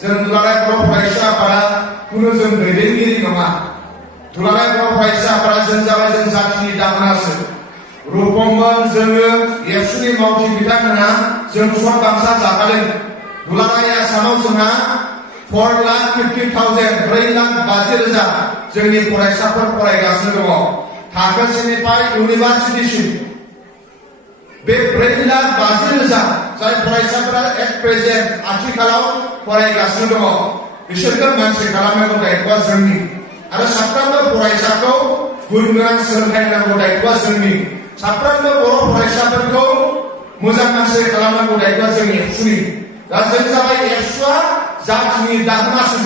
जों दुलाराय बर' फरायसाफोरा खुनु जों दैदेनगिरि नङा। दुलाराय बर' फरायसाफोरा जों जाबाय जों जाथिनि दाहोनासो। रुपममोन जोङो एबसुनि मावथि बिथांमोना जों सम बांसा जाखादों। दुलाराय आसामाव जोंहा 4,50,000 4,50,000 जोंनि फरायसाफोर फरायगासिनो दङ। थाखो सेनिफ्राय इउनिभार्सिटिसिम बे 4,50,000 जाय फरायसाफोरा एट प्रेजेन्ट आथिखालाव फरायगासिनो दङ बिसोरखौ मानसि खालामनांगौ दायित्वआ जोंनि आरो साफ्रोमबो फरायसाखौ गुन गोनां सोलोंथाइ होनांगौ दायित्वआ जोंनि। साफ्रोमबो बर' फरायसाफोरखौ मोजां मानसि खालामनांगौ दायित्वआ जोंनि एबसुनि। दा जों जाबाय एबसुआ जाथिनि दाहोनासो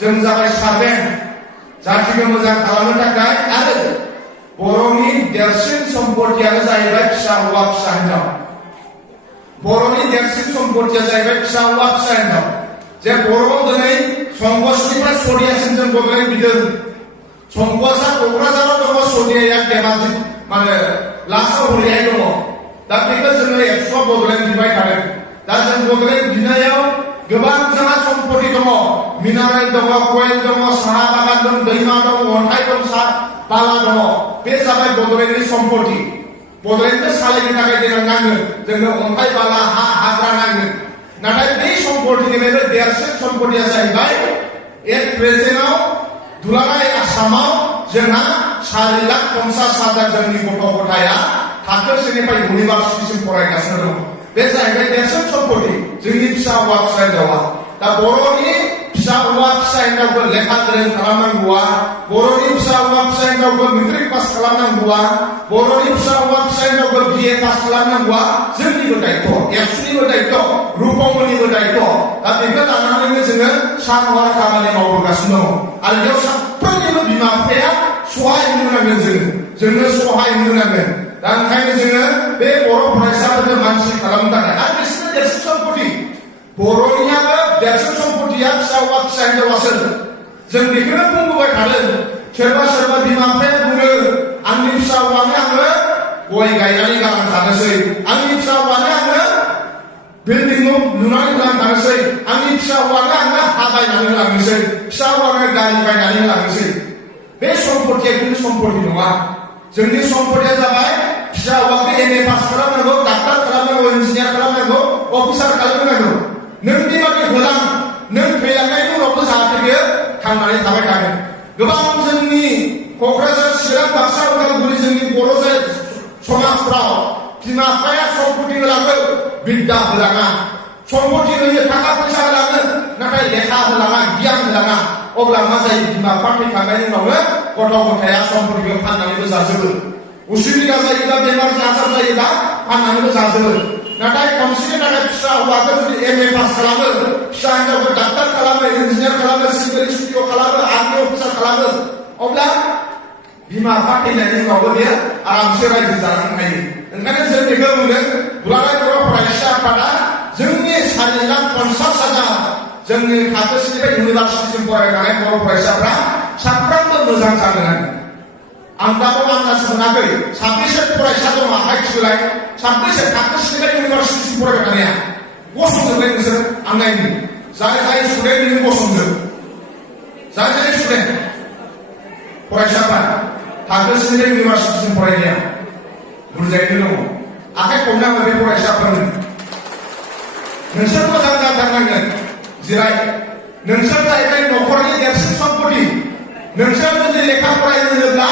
जों जाबाय सार्भेन्ट जातिखौ मोजां खालामनो थाखाय आरो बर'नि देरसिन सम्पथियानो जाहैबाय फिसा हौवा फिसा हिनजाव। बर'नि देरसिन सम्पथिया जाहैबाय फिसा हौवा फिसा हिनजाव। जे बर'आव दिनै संकसनिफ्राय सदियासिम जों बड'लेण्ड बिदों। संकसआ क'क्राझाराव दङ, सदियाया धेमाजि लास्टआव हरैहाय दङ। दा बेखौ जोङो एबसुआ बड'लेण्ड बिबाय थादों। दा जों बड'लेण्ड बिनायाव गोबां जोंहा सम्पथि दङ। मिनारेल दङ, कयेल दङ, साहा बागान दं, दैमा दं, अन्थाइ दं, बाला दङ। बे जाबाय बड'लेण्डनि सम्पथि। बड'लेण्डखौ सालायनो थाखाय जोंनो नांगोन, जोंनो अन्थाइ बाला हा हाग्रा नांगोन। नाथाय बे सम्पथिनिफ्रायबो देरसिन सम्पथिया जाहैबाय एट प्रेजेन्टआव दुलाराय आसामाव जोंहा 4,50,000 जोंनि गथ' गथाया थाखो सेनिफ्राय इउनिभार्सिटिसिम फरायगासिनो दं। बे जाहैबाय देरसिन सम्पथि जोंनि फिसा हौवा फिसा हिनजावा। दा बर'नि फिसा हौवा फिसा हिनजावखौ लेखा गोरों खालामनांगौआ, बर'नि फिसा हौवा फिसा हिनजावखौ मेट्रिक पास खालामनांगौआ, बर'नि फिसा हौवा फिसा हिनजावखौ BA पास खालामनांगौआ जोंनिबो दायित्व, एबसुनिबो दायित्व, रुपमनिबो दायित्व। दा बेखौ लानानैनो जोङो सान हर खामानि मावबोगासिनो दं। आरो बेयाव साफ्रोमनिबो बिमा बिफाया सहाय होनो नांगोन। जोंनो सहाय होनो नांगोन। दा ओंखायनो जोङो बे बर' फरायसाफोरखौ मानसि खालामनो थाखाय आरो बिसोरनो देरसिन सम्पथि बर'नियाबो देरसिन सम्पथिया फिसा हौवा फिसा हिनजावासो। जों बेखौनो बुंबोबाय थादों। सोरबा बिमा बिफाया बुङो आंनि फिसा हौवानो आङो गय गायनानै गालांखानोसै, आंनि फिसा हौवानो आङो बिल्डिं न' लुनानै गालांखानोसै, आंनि फिसा हौवानो आङो हा बायनानै लांनोसै, फिसा हौवानो गारि बायनानै लांनोसै। बे सम्पथिया जोंनि सम्पथि नङा। जोंनि सम्पथिया जाबाय फिसा हौवाखौ MA पास खालामनांगौ, डाक्टार खालामनांगौ, इन्जिनियार खालामनांगौ, अफिसार खालामनांगौ। नों बेबादि होलां, नों थैलांनायनि उनावबो जाहाथे बियो थांनानै थाबाय थागोन। गोबां जोंनि क'क्राझार, चिरां, बाक्सा, उदालगुरि जोंनि बर' समाजफ्राव बिमा बिफाया सम्पथि होलाङो, बिद्दा होलाङा। सम्पथि होयो, थाखा फैसा होलाङो, नाथाय लेखा होलाङा, गियान होलाङा। अब्ला मा जायो? बिमा बिफा थैखांनायनि उनावनो गथ' गथाया सम्पथिखौ फाननानैबो जाजोबो। उसुबिदा जायोब्ला, बेमार आजार जायोब्ला फाननानैबो जाजोबो। नाथाय खनसेनि थाखाय फिसा हौवाखौ जुदि MA पास खालामो, फिसा हिनजावखौ डाक्टार खालामो, इन्जिनियार खालामो, सिभिल इन्सपेक्टर खालामो, आर्मि अफिसार खालामो, अब्ला बिमा बिफा थैनायनि उनावबो बियो आरामसे रायजो जानो हायो। ओंखायनो जों बेखौ बुंदों दुलाराय बर' फरायसा आफादा जोंनि 4,50,000 जोंनि थाखो सेनिफ्राय इउनिभार्सिटिसिम फरायनाय बर' फरायसाफ्रा साफ्रोमबो मोजां जानो नांगोन। आं दाबो आन्दाज मोनाखै साबेसे फरायसा दङ आखाइ थिखोलाय, साबेसे थाखो सेनिफ्राय इउनिभार्सिटिसिम फरायबाय थानाया गसंजोबलाय नोंसोर आं नायनि। जाय स्टुडेन्ट नों गसंजोब, जाय स्टुडेन्ट फरायसाफ्रा थाखो सेनिफ्राय इउनिभार्सिटिसिम फरायनाया बुरजायैनो दङ। आखाइ खबनांगौ बे फरायसाफोरनो। नोंसोर मोजां जाथारनांगोन। जिराय, नोंसोर जाहैबाय न'खरनि देरसिन सम्पथि। नोंसोर जुदि लेखा फरायनो होनोब्ला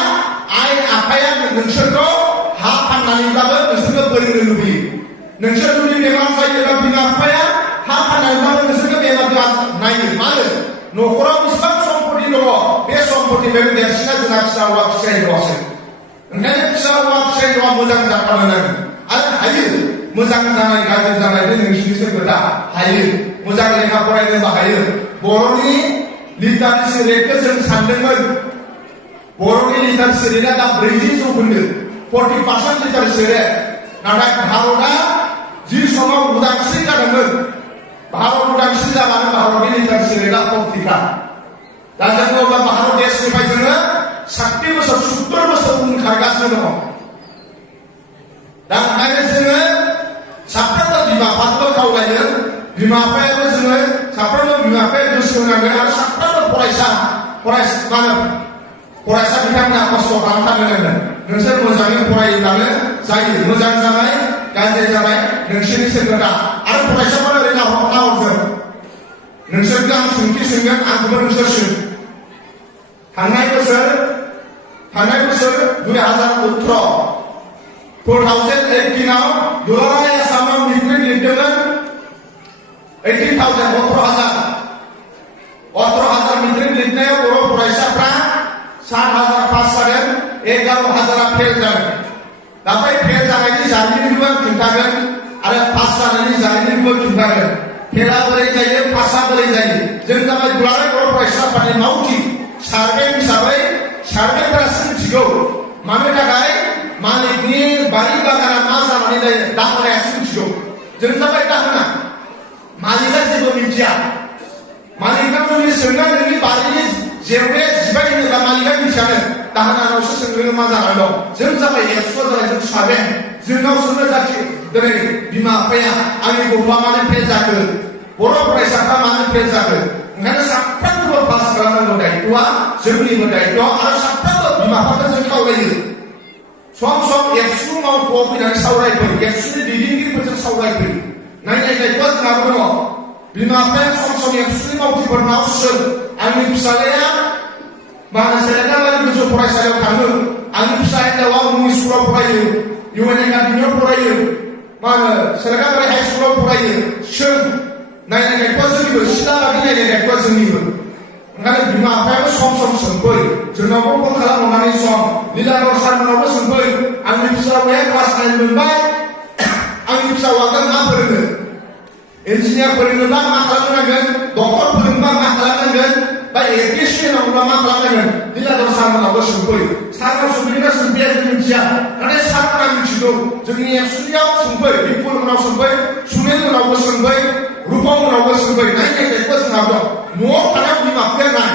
आइ आफाया नोंसोरखौ हा फाननानैब्लाबो नोंसोरखौ फोरोंनो लुबैयो। नोंसोर जुदि बेमार जायोब्ला बिमा बिफाया हा फाननानैब्लाबो नोंसोरखौ बेमारखौ नायो। मानो? न'खराव बेसेबां सम्पथि दङ, बे सम्पथिनिफ्राय देरसिना जोंहा फिसा हौवा फिसा हिनजावासो। ओंखायनो फिसा हौवा फिसा हिनजावा मोजां जाथारनो नांगोन। आरो हायो, मोजां जानाय गाज्रि जानाय बे नोंसिनिसो खोथा। हायो, मोजां लेखा फरायनोबो हायो। बर'नि लिटारेसि रेटखौ जों सानदोंमोन, बर'नि लिटारेसि रेटआ दा 40% 40% लिटारेसि रेट। नाथाय भारतआ जि समाव उदांस्रि जादोंमोन, भारत उदांस्रि जाबानो भारतनि लिटारेसि रेटआ 40 दा जोङो अब्ला भारत देशनिफ्राय जोङो 60 बोसोर 70 बोसोर उन खारगासिनो दङ। दा ओंखायनो जोङो साफ्रोमबो बिमा बिफाखौ खावलायो, बिमा बिफायाबो जोङो साफ्रोमबो बिमा बिफाया फरायसा बिथांमोना खस्थ' खालामथारनांगोन नोंसोर मोजाङै फरायोब्लानो जायो मोजां जानाय गाज्रि जानाय नोंसोरनिसो खोथा आरो फरायसाफोरा ओरैनो नाहरजों नोंसोरखौ आं सोंथि सोंगोन आंखौबो नोंसोर सों थांनाय बोसोर 2018 2018 आव दुलाराय आसामाव मेट्रिक लिरदोंमोन 18,000 मेट्रिक लिरनायाव बर' फरायसाफ्रा 7,000 पास जादों 11,000 फेल जादों दा बै फेल जानायनि जारिमिनखौबो खिन्थागोन आरो पास जानायनि जारिमिनखौबो खिन्थागोन फेला बोरै जायो पासआ बोरै जायो जों जाबाय दुलाराय बर' फरायसाफोरनि मावथि सार्भे हिसाबै सार्भेफोरासो मिथिगौ मानो थाखाय मालिकनि बारि बागाना मा जानानै जायो दाहोनायासो मिथिगौ जों जाबाय दाहोना मालिकआ जेबो मिथिया मालिकनाव जुदि सोंना नोंनि बारिनि जेवराया जिबाय होनोब्ला मालिकआ मिथियानो दाहोनानावसो सोंग्रोनो मा जानानै दं जों जाबाय एक्सट्रा जाबाय जों साबेन जोंनाव सोंनो जाथि दिनै बिमा बिफाया आंनि गथ'आ मानो फेल जाखो बर' फरायसाफ्रा मानो फेल जाखो ओंखायनो साफ्रोमबो पास खालामनांगौ दायित्वआ जोंनिबो दायित्व आरो साफ्रोमबो बिमा बिफाखौ जों खावलायो सम एबसु मावख'आव फैनानै सावरायफै एबसुनि दैदेनगिरिफोरजों सावरायफै नायनाय दायित्वआ जोंहाबो दङ बिमा बिफाया सम एबसुनि मावथिफोरनाव सों आंनि फिसाज्लाया सेलेकाबारि गोजौ फरायसालियाव थाङो आंनि फिसा हिन्जावा मुंनि स्कुलाव फरायो इउएन एकाडेमियाव फरायो सेलेकाबारि हाइ स्कुलाव फरायो सों नायनाय दायित्वआ जोंनिबो सिदाबादि नायनाय दायित्वआ जोंनिबो ओंखायनो बिमा बिफायाबो सम सोंफै जोंनावबो फन खालामहरनानै लीलाधर सारमोनावबो सोंफै आंनि फिसाज्लाया क्लास 9 मोनबाय आंनि फिसाज्लाखौ मा फोरोङो इन्जिनियार फोरोङोब्ला मा खालामनांगोन डक्टर फोरोंबा मा खालामनांगोन बा ABSU नांगौब्ला मा खालामनांगोन लीलाधर सारमोनावबो सोंफै सारनाव सोंफैना सोंफैया जों मिथिया नाथाय सारमोना मिथिगौ जोंनि एबसुनियाव सोंफै बिपुलमोनाव सोंफै सुनिलमोनावबो सोंफै रुपमोनावबो सोंफै नायनाय दायित्वआ जोंहा दं न'आव थानायाव बिमा बिफाया नाय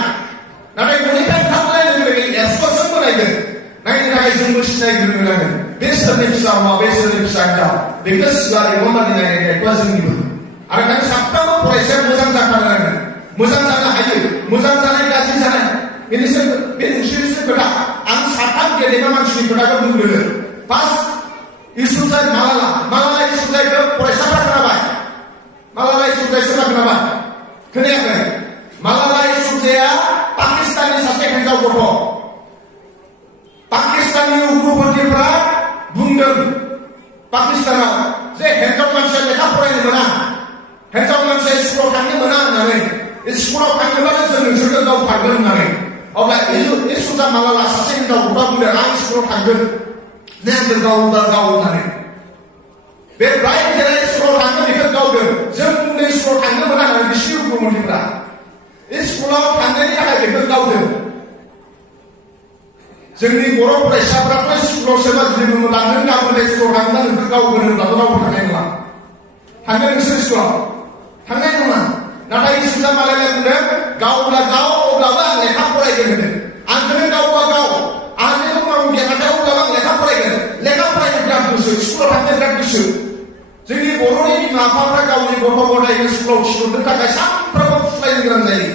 नाथाय न'निफ्राय ओंखारबोनाय लोगो लोगो एबसुआसो बोरायगोन नायनो थाखाय जोंबो सिनायग्रोनो नांगोन बे सोरनि फिसा हौवा बे सोरनि फिसा हिन्जाव बेखौ सिगां एगमानि नायनाय दायित्वआ जोंनिबो आरो ओंखायनो साफ्रोमबो फरायसाया मोजां जाथारनांगोन मोजां जानो हायो मोजां जानाय गाज्रि जानाय बे नोंसोरनिसो खोथा आं साथाम गेदेमा मानसिनि खोथाखौ बुंग्रोगोन फार्स्ट इसुजाय मालाला इसुजायखौ फरायसाफ्रा खोनाबाय मालाला इसुजाय सोरबा खोनाबाय खोनायाखै मालाला इसुजाया पाकिस्ताननि सासे हिन्जाव गथ' पाकिस्ताननि उग्रपन्थिफ्रा बुंदों पाकिस्तानाव जे हिन्जाव मानसिया लेखा फरायनो मोना हिन्जाव मानसिया स्कुलाव थांनो मोना होननानै स्कुलाव थाङोब्लानो जों नोंसोरखौ गावथारगोन होननानै अब्ला इसुजा मालाला सासे हिन्जाव गथ'आ बुंदों आं स्कुलाव थांगोन नों आंखौ गाव होननानै बे ब्राइट जेरै स्कुलाव थाङो बेखौ गावदों जों उन्दै स्कुलाव थांनो मोना होननानै बिसोर उग्रपन्थिफ्रा स्कुलाव थांनायनि थाखाय बेखौ गावदों जोंनि बर' फरायसाफ्राथ' स्कुलाव सोरबा जुदि बुङोब्ला नों गाबोन स्कुलाव थाङोब्ला नोंखौ गावगोन होनब्लाथ' रावबो थांनाय नङा थांगोन नोंसोर स्कुलाव थांनाय नङा नाथाय इसुजा मालाया बुंदों गावब्ला गाव अब्लाबो आं लेखा फरायगोन होनदों आंखौनो गावबा गाव आं जेबो मावनो गैया नाथाय अब्लाबो आं लेखा फरायगोन लेखा फरायनो बिराद गोसो स्कुलाव थांनो बिराद गोसो जोंनि बर'नि बिमा बिफाफ्रा गावनि गथ' गथायखौ स्कुलाव थिसननो थाखाय सानफ्रोमबो फुस्लायनो गोनां जायो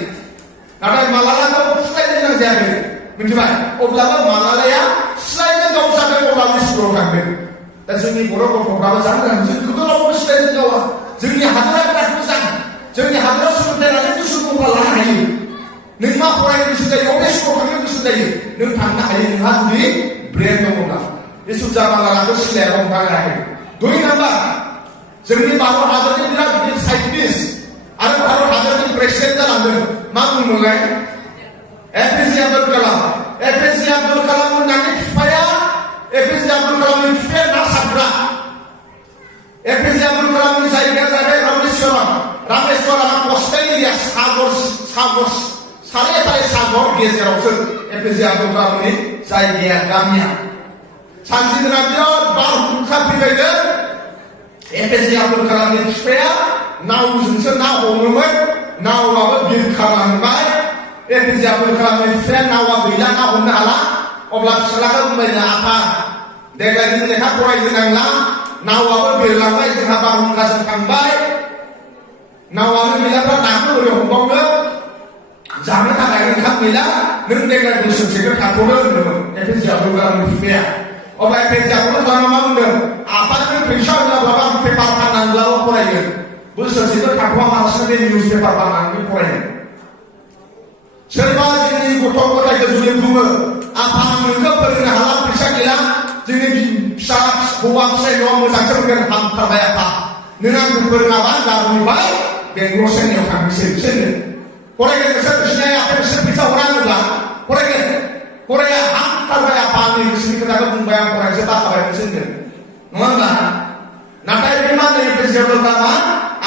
नाथाय मालालाखौ फुस्लायनो गोनां जायाखै मिथिबाय अब्लाबो मालालाया सिलायनो गाव जादों अब्लाबो स्कुलाव थांगोन दा जोंनि बर' गथ'फ्राबो जानो गोनां जोंखौथ' रावबो सिलायनो गावा जोंनि हादरा बिराद मोजां जोंनि हादराव सोलोंथाइ लानो गोसो दंब्ला लानो हायो नों मा फरायनो गोसो जायो अबे स्कुलाव थांनो गोसो जायो नों थांनो हायो नोंहा जुदि ब्रेन दङब्ला इसुजा मालालाखौ सिलाया हमथानो हायाखै 2 नाम्बार जोंनि भारत हादरनि बिराद गिदिर साइन्टिस्ट आरो भारत हादरनि प्रेसिडेन्ट जालांदों मा बुङोलाय APJ आब्दुल कालाम होननानै बिफाया APJ आब्दुल कालामनि बिफाया ना सारग्रा APJ आब्दुल कालामनि जायगाया जाबाय रामेश्वरम कस्टेल एरिया सागर गेजेरावसो APJ आब्दुल कालामनि जायगाया गामिया सानसेदिना बिराद बारहुंखा फैबायदों APJ आब्दुल कालामनि बिफाया नावजोंसो ना हमोमोन नावाबो बिरखारलांबाय APJ आब्दुल कालामनि बिफाया नावा गैला ना हमनो हाला अब्ला फिसाज्लाखौ बुंबायनो आफा देग्लाय नों लेखा फरायहोनांला नावाबो बिरलांबाय जोंहा बारहुंखाजों थांबाय नावानो गैलाब्ला नाखौ बोरै हमबावनो जानो थाखायनो गैला नों देग्लाय बोसोरसेखौ थाथ'नो होनदोंमोन एपिएससिआबो गारनो बिफाया अब्ला एपिएससिआबो गारना मा बुंदों आफानो फैसा होआब्लाबो आं पेपार फाननानैब्लाबो फरायगोन बोसोरसेखौ थाथ'आलासिनो बे निउस पेपार फाननानै फरायगोन सोरबा जोंनि गथ' गथायखौ जुदि बुङो आफा नोंखौ फोरोंनो हाला फैसा गैला जोंनि फिसा हौवा फिसायनाव मोजांसो मोनगोन हामथारबाय आफा नों आंखौ फोरोङाबा गाबोननिफ्राय बेंगल सेरनियाव थांनोसै बिसोरनो फरायगोन बिसोर बिसिनाय आखाइ बिसोर फैसा हरा होनोब्ला फरायगोन फराया हामथारबाय आफा आंनि गोसोनि खोथाखौ बुंबाय आं फरायनोसो बाखाबाय बिसोरनो नङा होनबा नाथाय बे मा होनो एपिएससिआव मा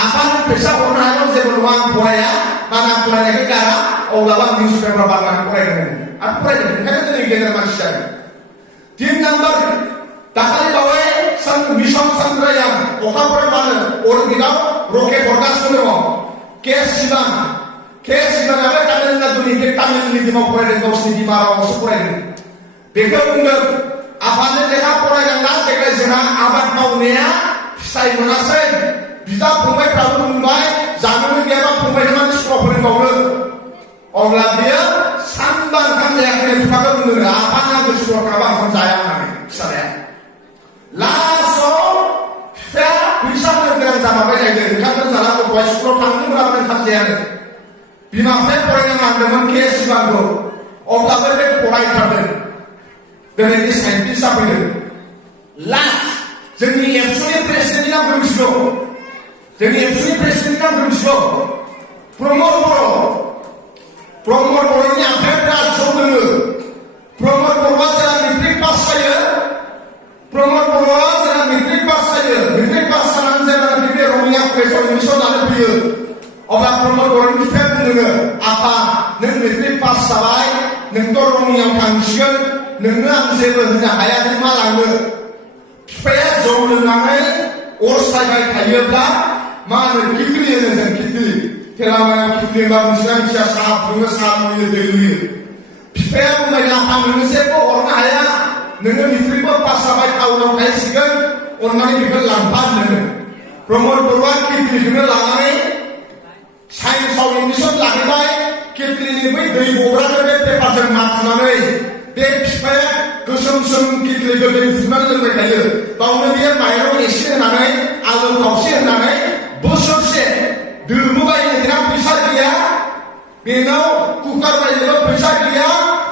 आफानो फैसा हरनो हायाव जेबो नङा आं फराया मानो आं फरायनायखौ गारा अब्लाबो आं निउस पेपार बांनानै फरायगोन आरो फरायगोन ओंखायनो दिनै गेदेर मानसि जागोन 3 नाम्बार दाखालि बावै मिशन चन्द्रयान अखाफोर मा होनो अरबिटाव रकेट हरगासिनो दङ के शिबानाबो तामिलनाडुनि बे तामिलनि बिमाव फरायदों गावसिनि बिमा रावावसो फरायदों बेखौ बुंदों आफानो लेखा फरायनांला देग्लाय जोंहा आबाद मावनाया फिथाइ मोनासै बिदा फंबायफ्राबो बुंबाय जानोबो गैयाबा फंबायनो मानो स्कुलाव फोरोंबावनो अब्ला बियो सानबा ओंखाम जायाखै बिफाखौ बुंदों आफानो आंखौ स्कुलाव थाङाबा ओंखाम जाया होननानै फिसालाया लास्टआव फिफाया फैसा होनो गोनां जामारबाय जाहैदों ओंखामखौ जाला गथ'आ स्कुलाव थांनो मोनाबा ओंखाम जायानो बिमा बिफाया फरायनो नांदोंमोन के शिबानखौ अब्लाबो बे फरायथारदों दिनैनि साइन्टिस्ट जाफैदों लास्ट जोंनि एबसुनि प्रेसिडेन्टनि नामखौ मिथिगौ जोंनि एबसुनि प्रेसिडेन्टनि नामखौ मिथिगौ प्रमद बर'नि आखाइयाव बिराद जौ दोङो प्रमद बर'आ जेला मेट्रिक पास जायो मेट्रिक पास जानानै जेब्ला बे रङिया कलेजाव एडमिसन लानो फैयो अब्ला प्रमद बर'नि बिफाया बुङो आफा नों मेट्रिक पास जाबाय नोंथ' रङियाव थांसिगोन नोंनो आं जेबो होनो हाया नों मा लांनो बिफाया जौ लोंनानै अर सायबाय थायोब्ला मा होनो किटलि होनो जों किटलि थेलामायाव किटलि होनबा मिथिया साहा फुदुङो साहा लुयो दै लुयो बिफाया बुंबाय आफा नोंनो जेबो हरनो हाया नोङो मेट्रिकबो पास जाबाय टाउनाव थाहैसिगोन अननानै बेखौ लांफा होनो प्रमद बर'आ किटलिखौनो लानानै साइन्सआव एडमिसन लाहैबाय किटलिनि बै दै गग्राखौ बे पेपारजों माथुनानै बे बिफाया गोसोम किटलिखौ दै फुदुंनानै लोंबाय थायो बावनो बियो माइरं एसे होनानै आलु खावसे होनानै बोसोरसे दोबोबाय बिराद फैसा गैया बेनाव कुकार बायनोबो फैसा गैया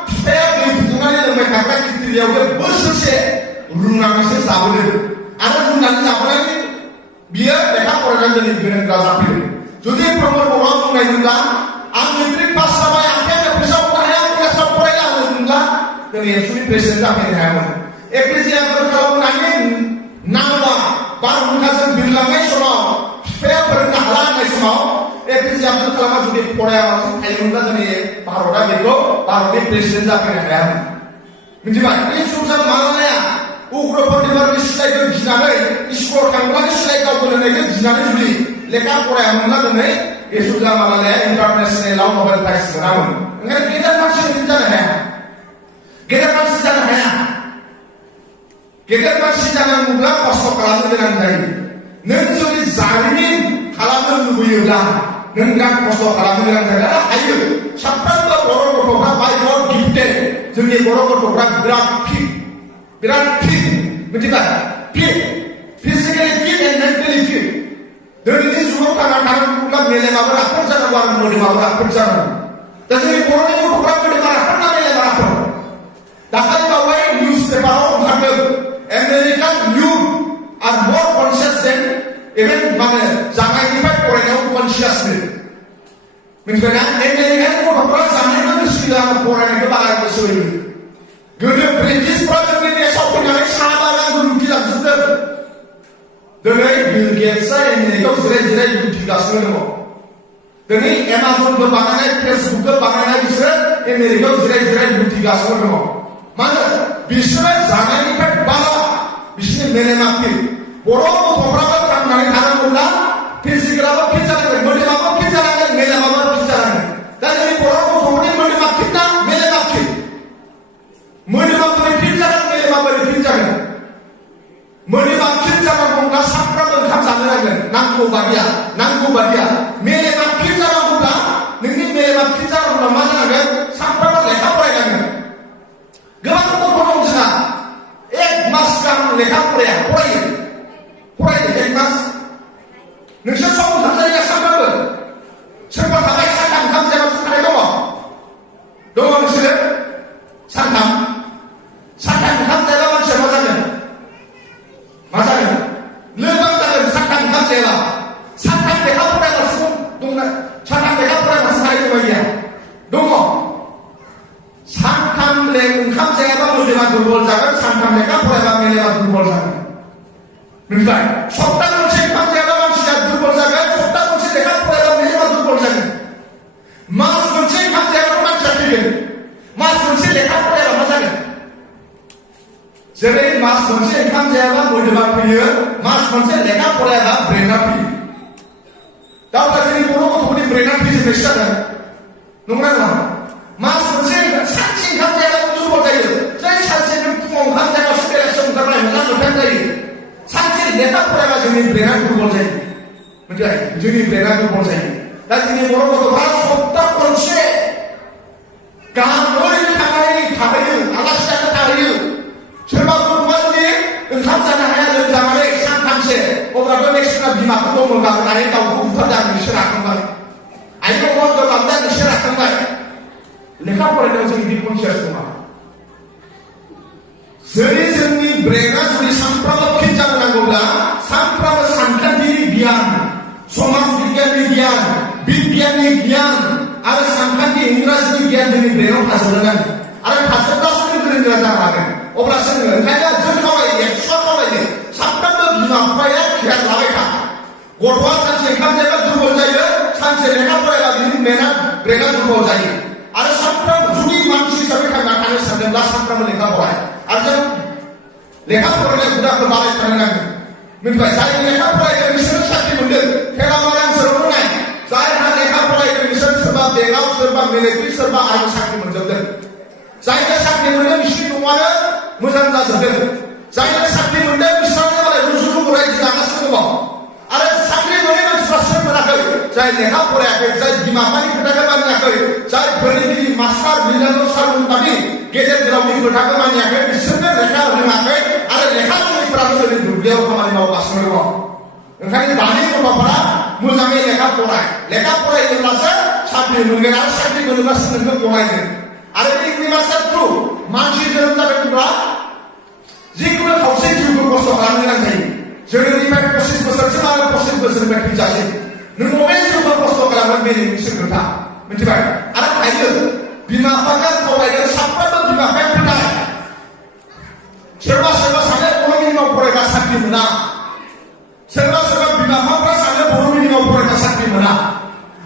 बिफाया दै फुदुंनानै लोंबाय थाग्रा किटलियाव बे बोसोरसे रुनानैसो जाबोदों आरो रुनानै जाबोनानै बियो लेखा फरायनानै दिनै गोरों गोरा जाफैदों जुदि प्रमद बर'आ बुंनायमोनब्ला आं मेट्रिक पास जाबाय आखाइयाव फैसा हरनो हाया कलेजाव फरायला होनोमोनब्ला दिनै एबसुनि प्रेसिडेन्ट जाफैनो हायामोन एपिएससिआबो खालामनानै नांगौबा बारहुंखाजों बिरलांनाय समाव बिफाया फोरोंनो हाला होननाय समाव एपिएससिआबो खालामा जुदि फरायालासे थायोमोनब्ला दिनै भारतआ बेखौ भारतनि प्रेसिडेन्ट जाफैनो हायामोन मिथिबाय बे समजों मालाया उग्रपन्थिफोरनि सिलाइखौ गिनानै स्कुलाव थांब्लानो सिलाइ गावखौ होनायखौ गिनानै जुदि लेखा फरायामोनब्ला दिनै बे समजों मालाया इन्टारनेसनेलाव नबेल प्राइज मोनामोन ओंखायनो गेदेर मानसि जानो हाया गेदेर मानसि जानो हाया गेदेर मानसि जानांगौब्ला खस्थ' खालामनो गोनां जायो नों जुदि जारिमिन खालामनो लुबैयोब्ला नों दा खस्थ' खालामनो गोनां जायो आरो हायो साफ्रोमबो बर' गथ'फ्रा बाय गड गिफ्टेड जोंनि बर' गथ'फ्रा बिराद फिट मिथिबाय physically fit and mentally fit दिनैनि जुगाव थांना थानांगौब्ला मेलेमाबो राफोद जानांगौ आरो मोदोमाबो राफोद जानांगौ दा जोंनि बर'नि गथ'फ्रा मोदोमा राफोद ना मेलेमा राफोद दाखालि बावै निउस पेपाराव ओंखारदों American youth are more conscious देन इभेन माने जानायनिफ्राय फरायनायाव कनसियासनो मिथिबायना आमेरिकानि गथ'फ्रा जानायबो गोसो गैया फरायनायखौ बारा गोसो होयो गोदो ब्रिटिशफ्रा जोंनि देशआव फैनानै साहा बागानखौ लुथिलांजोबदों दिनै बिल गेट्सआ आमेरिकायाव जिराय लुथिगासिनो दङ दिनै एमाजनबो बानायनाय फेसबुकबो बानायनाय बिसोरो आमेरिकायाव जिराय लुथिगासिनो दङ मानो बिसोरो जानायनिफ्राय बारा बिसोरनि मेलेमा फिट बर' गथ'फ्राबो थांनानै थानांगौब्ला फिजिकेलाबो फिट जानांगोन मोदोमाबो फिट जानांगोन मेलेमाबो फिट जानांगोन दा जोंनि बर' गथ'फोरनि मोदोमा फिट ना मेलेमा फिट मोदोमा बोरै फिट जागोन मेलेमा बोरै फिट जागोन मोदोमा फिट जानांगौब्ला सानफ्रामबो ओंखाम जानो नांगोन नांगौ बादिया मेलेमा फिट जानांगौब्ला नोंनि मेलेमा फिट जानांगौब्ला मा जानांगोन सानफ्रामबो जेरै मास मोनसे ओंखाम जायाबा मोदोमा फैयो मास मोनसे लेखा फरायाबा ब्रेना फैयो दा अब्ला जोंनि बर' गथ'फोरनि ब्रेना फैजोबनायसो जादों नंगौना नङा मास मोनसे सानसे ओंखाम जायाबा दुरबल जायो जाय सानसे नों फुङाव ओंखाम जायाबासो बेलासियाव ओंखारनाय मोजां मोजां जायो सानसे लेखा फरायाबा जोंनि ब्रेना दुरबल जायो मिथिबाय जोंनि ब्रेना दुरबल जायो दा जोंनि बर' गथ'फ्रा सप्ता खनसे गाहाम ओरैनो थाहैयो आलासि जानो थाहैयो सोरबा गथ'आ जुदि ओंखाम जानो हाया लोमजानानै सानथामसे अब्लाथ' नेक्स्टना बिमाखौ दङ गाबनानै दाउखौ बुथारदों बिसोर राखांबाय आइखौ अमा गाबदों बिसोर राखांबाय लेखा फरायनायाव जों बिदि कनसियास नङा जुदि जोंनि ब्रेना जुदि सानफ्रामबो फिट जानो नांगौब्ला सानफ्रामबो सानखान्थिनि गियान समाज बिगियाननि गियान बिगियाननि गियान आरो सानखान्थि इंराजिनि गियान जोंनि ब्रेनाव थाजोबनो नांगोन आरो थाजोबब्लासो जों गोरों गोरा जानो हागोन अब्लासो जोङो ओंखायनो जों खावलायो एक्सट्रा खावलायो सानफ्रामबो बिमा बिफाया गियान लाबाय था गथ'आ सानसे ओंखाम जायोबा दुरबल जायो सानसे लेखा फरायबा बिनि ब्रेना दुरबल जायो आरो सानफ्रामबो जुदि मानसि हिसाबै थांना थानो सानदोंब्ला सानफ्रामबो लेखा फराय आरो जों लेखा फरायनाय हुदाखौ बानायथारनो नांगोन मिथिबाय जाय लेखा फरायदों बिसोरो साख्रि मोनदों थेलामाला ओनसोलावनो नाय जायहा लेखा फरायदों बिसोर सोरबा बेंकआव सोरबा मिलिटारि सोरबा आर्मि साख्रि मोनजोबदों जायनो साख्रि मोनदों बिसोरनि न'आनो मोजां जाजोबदों जायनो साख्रि मोनदों बिसोरानो मालाय रुजु रुमु रायजो जागासिनो दङ आरो साख्रि मोनै मानसिफ्रा सोर मोनाखै जाय लेखा फरायाखै जाय बिमा बिफानि खोथाखौ मानियाखै जाय फोरोंगिरि मास्टार बिनानाव सारमोनबादि गेदेर गोलावनि खोथाखौ मानियाखै बिसोरनो लेखा रोङाखै आरो लेखा रोङैफोराबो जोंनि दुब्लियाव खामानि मावगासिनो दङ ओंखायनो दानि गथ'फोरा मोजाङै लेखा फरायोब्लासो साख्रि मोनगोन आरो साख्रि मोनोब्लासो नोंखौ गनायगोन आरो इउनिभार्सेल ट्रु मानसि जोनोम जादोंब्ला जिखुनु खावसे जिउखौ खस्थ' खालामनो गोनां जायो जोनोमनिफ्राय 25 बोसोरसिम आरो 25 बोसोरनिफ्राय थैजासिम नों बबे जिउखौ खस्थ' खालामगोन बे नोंनिसो खोथा मिथिबाय आरो हायो बिमा बिफाखौ खावलायगोन साफ्रोमबो बिमा बिफाया फोथाय सोरबा सानो बर' मिडियामाव फरायबा साख्रि मोना सोरबा बिमा बिफाफ्रा सानो बर' मिडियामाव फरायबा साख्रि मोना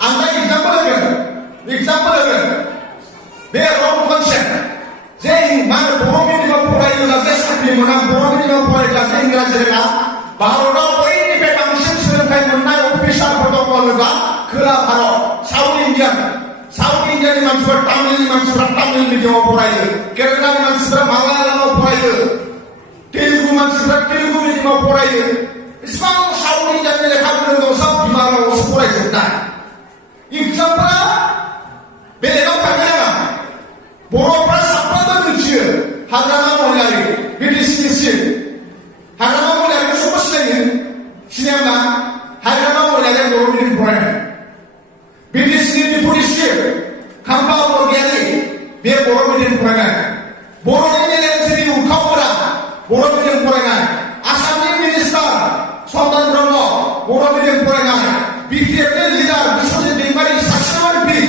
आं दा एग्जाम्पोल होगोन बे रं कनसेप्ट जे मा बर' मिडियामाव फरायोब्ला जे साख्रि मोना बर' मिडियामाव फरायोब्ला जे इंराजि रोङा भारताव बयनिफ्राय बांसिन सोलोंथाइ मोननाय अफिसारफोर दङ होनोब्ला खोला भारत साउथ इण्डियानि मानसिफोर तामिलनि मानसिफ्रा तामिल मिडियामाव फरायो केरेलानि मानसिफ्रा मालायालामाव फरायो तेलुगु मानसिफ्रा तेलुगु मिडियामाव फरायो इसिबां साउथ इण्डियानि लेखा फोरोंगौ सब बिमा रावआवसो फरायजोबनाय एग्जामफोरा बेलेगाव थांनो नाङा बर'फ्रा साफ्रोमबो मिथियो हाग्रामा महिलारि बिटिसिनि सिट हाग्रामा महिलारिखौ सबबो सिनाया हाग्रामा महिलारिया बर' मिडियाम फरायनाय बिटिसिनि डिपुटि चिफ खाम्फा बरगयारि बे बर' मिडियाम फरायनाय बर'नि मेलेमजिबि उखावफोरा बर' मिडियाम फरायनाय आसामनि मिनिस्टार सन्तान ब्रह्म बर' मिडियाम फरायनाय बिटिएफनि लिडार बिश्वजित दैमारि सासेल' एमपि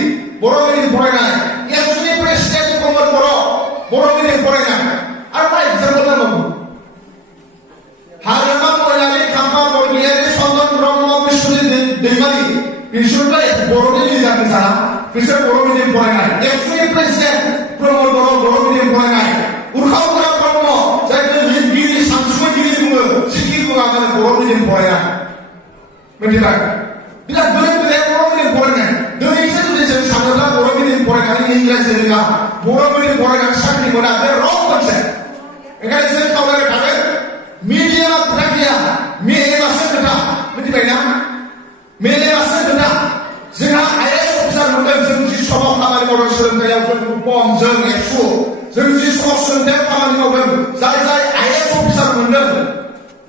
बर' मिडियाम फरायनाय एबसुनि प्रेसिडेन्ट प्रमद बर' मिडियाम फरायनाय आरो मा एग्जाम्पोल नांगौ हाग्रामा महिलारि खाम्फा बरगयारि सन्तान ब्रह्म बिश्वजित दैमारि बिसोरबो बर'नि लिडार गोजा बिसोर बर' मिडियाम फरायनाय एबसुनि प्रेसिडेन्ट प्रमद बर' मिडियाम फरायनाय उरखावग्रा ब्रह्म जायखौ लिरगिरि सानसुमैगिरि बुङो सिखि बुङा बर' मिडियाम फरायनाय मिथिबाय बिराद गोरों गोराया बर' मिडियाम फरायनाय दिनैसो जुदि जों सानोब्ला बर' मिडियाम फरायनानै इंराजि रोङा बर' मिडियाम फरायनानै साख्रि मोना बे रं कनसेप्ट ओंखायनो जों खावलायबाय थागोन मिडियामा खोथा गैया मेलेमासो खोथा मिथिबायना मेलेमासो खोथा जोंहा आइएस अफिसार मोनदों जों जि समाव खामानि मावदों सोलोंथायाव जों उपम जों एबसु जों जि समाव सोलोंथायाव खामानि मावदों जाय आइएस अफिसार मोनदों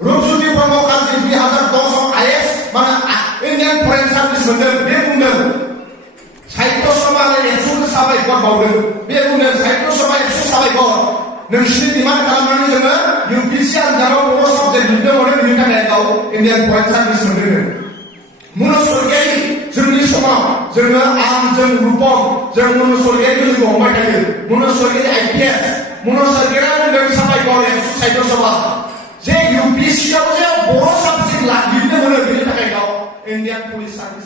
रुपज्योति ब्रह्म कालजि 2010 आइएस माने इन्डियान फरेन सार्भिस मोनदों बे बुंदों साहित्य सभा आरो एबसुनो साबायखर बावदों बे बुंदों साहित्य सभा एबसु साबायखर नोंसिनि डिमान्ड खालामनानै जोङो इउपिएससि आनजादाव बर' साबजेक्ट मोनदों बिनि थाखाय गाव इन्डियान फरेन सार्भिस मोनदों मनज सरगयारि जोंनि समाव जोङो जों रुपम जों मनज सरगयारि लोगो हमबाय थायो मनज सरगयारि आइपिएस मनज सरगयारिया बुंदों साबायखर एबसु साहित्य सभा जे इउपिएससियाव जे बर' साबजेक्ट लिरनो मोनो बेनि थाखाय गाव इन्डियान पुलिस सार्भिस